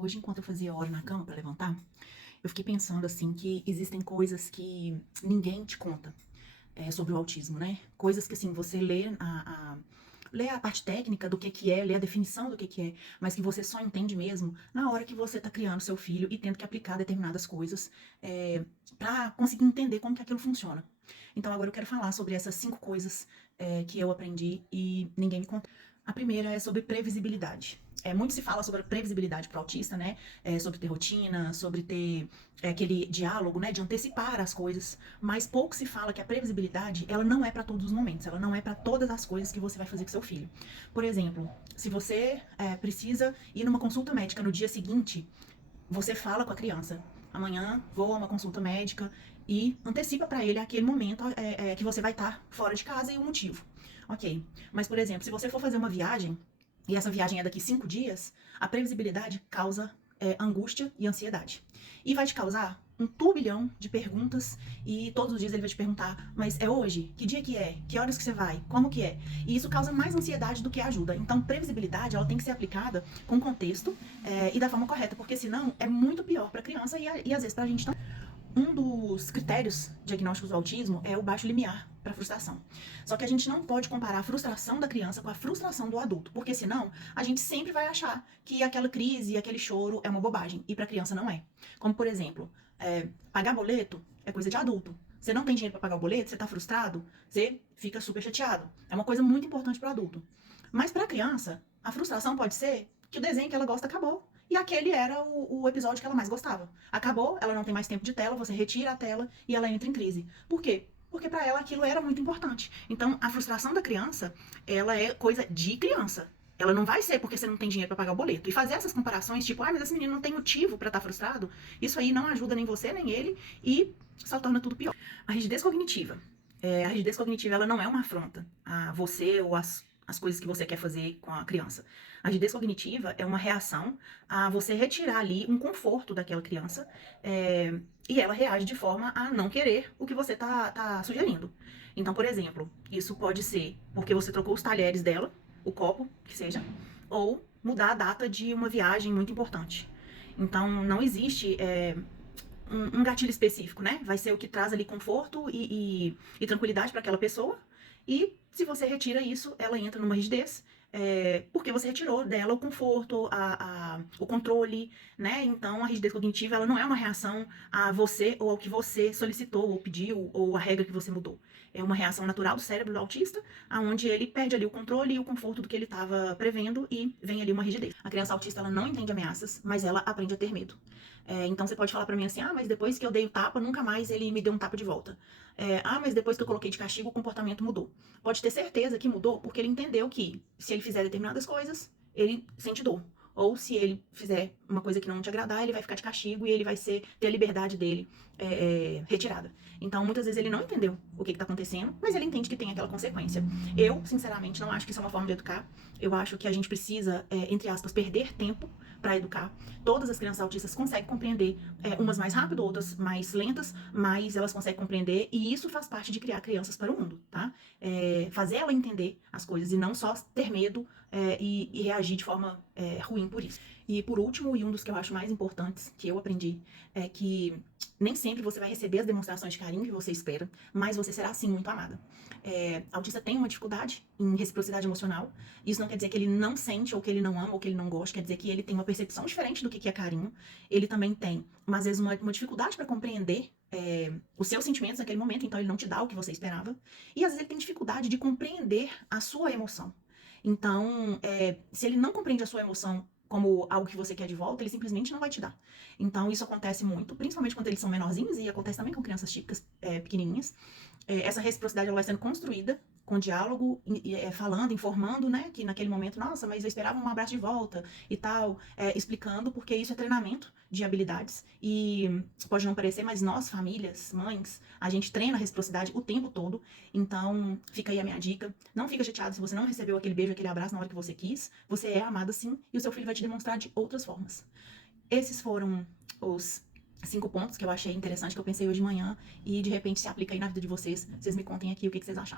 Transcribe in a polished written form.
Hoje, enquanto eu fazia hora na cama pra levantar, eu fiquei pensando assim que existem coisas que ninguém te conta sobre o autismo, né? Coisas que assim você lê a parte técnica do que é, lê a definição do que é, mas que você só entende mesmo na hora que você tá criando seu filho e tendo que aplicar determinadas coisas para conseguir entender como que aquilo funciona. Então agora eu quero falar sobre essas 5 coisas que eu aprendi e ninguém me contou. A primeira é sobre previsibilidade. Muito se fala sobre a previsibilidade para o autista, né? Sobre ter rotina, sobre ter aquele diálogo, né? De antecipar as coisas. Mas pouco se fala que a previsibilidade, ela não é para todos os momentos. Ela não é para todas as coisas que você vai fazer com seu filho. Por exemplo, se você precisa ir numa consulta médica no dia seguinte, você fala com a criança. Amanhã vou a uma consulta médica e antecipa para ele aquele momento que você vai estar fora de casa e o motivo. Ok. Mas, por exemplo, se você for fazer uma viagem e essa viagem é daqui 5 dias, a previsibilidade causa angústia e ansiedade. E vai te causar um turbilhão de perguntas e todos os dias ele vai te perguntar, mas é hoje? Que dia que é? Que horas que você vai? Como que é? E isso causa mais ansiedade do que ajuda. Então, previsibilidade, ela tem que ser aplicada com contexto e da forma correta, porque senão é muito pior para a criança e às vezes para a gente também. Um dos critérios diagnósticos do autismo é o baixo limiar para frustração. Só que a gente não pode comparar a frustração da criança com a frustração do adulto, porque senão a gente sempre vai achar que aquela crise, aquele choro é uma bobagem, e para a criança não é. Como, por exemplo, pagar boleto é coisa de adulto. Você não tem dinheiro para pagar o boleto, você está frustrado, você fica super chateado. É uma coisa muito importante para o adulto. Mas para a criança, a frustração pode ser que o desenho que ela gosta acabou. E aquele era o episódio que ela mais gostava. Acabou, ela não tem mais tempo de tela, você retira a tela e ela entra em crise. Por quê? Porque para ela aquilo era muito importante. Então, a frustração da criança, ela é coisa de criança. Ela não vai ser porque você não tem dinheiro para pagar o boleto. E fazer essas comparações, tipo, mas esse menino não tem motivo para estar frustrado, isso aí não ajuda nem você, nem ele, e só torna tudo pior. A rigidez cognitiva. A rigidez cognitiva, ela não é uma afronta a você ou as coisas que você quer fazer com a criança. A rigidez cognitiva é uma reação a você retirar ali um conforto daquela criança e ela reage de forma a não querer o que você tá sugerindo. Então, por exemplo, isso pode ser porque você trocou os talheres dela, o copo, que seja, ou mudar a data de uma viagem muito importante. Então, não existe um gatilho específico, né? Vai ser o que traz ali conforto e tranquilidade para aquela pessoa. E se você retira isso, ela entra numa rigidez, porque você retirou dela o conforto, o controle, né? Então a rigidez cognitiva, ela não é uma reação a você ou ao que você solicitou ou pediu ou a regra que você mudou. É uma reação natural do cérebro do autista, aonde ele perde ali o controle e o conforto do que ele estava prevendo e vem ali uma rigidez. A criança autista, ela não entende ameaças, mas ela aprende a ter medo. Então você pode falar pra mim assim, mas depois que eu dei o tapa, nunca mais ele me deu um tapa de volta. Mas depois que eu coloquei de castigo, o comportamento mudou. Pode ter certeza que mudou, porque ele entendeu que se ele fizer determinadas coisas, ele sente dor. Ou se ele fizer uma coisa que não te agradar, ele vai ficar de castigo e ele vai ter a liberdade dele retirada. Então, muitas vezes ele não entendeu o que está acontecendo, mas ele entende que tem aquela consequência. Eu, sinceramente, não acho que isso é uma forma de educar. Eu acho que a gente precisa, entre aspas, perder tempo para educar. Todas as crianças autistas conseguem compreender, umas mais rápido, outras mais lentas, mas elas conseguem compreender e isso faz parte de criar crianças para o mundo, tá? Fazer ela entender as coisas e não só ter medo e reagir de forma ruim por isso. E por último, e um dos que eu acho mais importantes que eu aprendi, é que nem sempre você vai receber as demonstrações de carinho que você espera, mas você será sim muito amada. Autista tem uma dificuldade em reciprocidade emocional. Isso não quer dizer que ele não sente, ou que ele não ama, ou que ele não gosta, quer dizer que ele tem uma percepção diferente do que é carinho. Ele também tem, às vezes, uma dificuldade para compreender os seus sentimentos naquele momento, então ele não te dá o que você esperava. E às vezes ele tem dificuldade de compreender a sua emoção. Então, se ele não compreende a sua emoção como algo que você quer de volta, ele simplesmente não vai te dar. Então, isso acontece muito, principalmente quando eles são menorzinhos, e acontece também com crianças típicas pequenininhas. Essa reciprocidade ela vai sendo construída com diálogo, falando, informando, né, que naquele momento, nossa, mas eu esperava um abraço de volta e tal, explicando, porque isso é treinamento de habilidades e pode não parecer, mas nós, famílias, mães, a gente treina a reciprocidade o tempo todo, então fica aí a minha dica, não fica chateado se você não recebeu aquele beijo, aquele abraço na hora que você quis, você é amada sim e o seu filho vai te demonstrar de outras formas. Esses foram os 5 pontos que eu achei interessante, que eu pensei hoje de manhã e de repente se aplica aí na vida de vocês, vocês me contem aqui o que vocês acharam.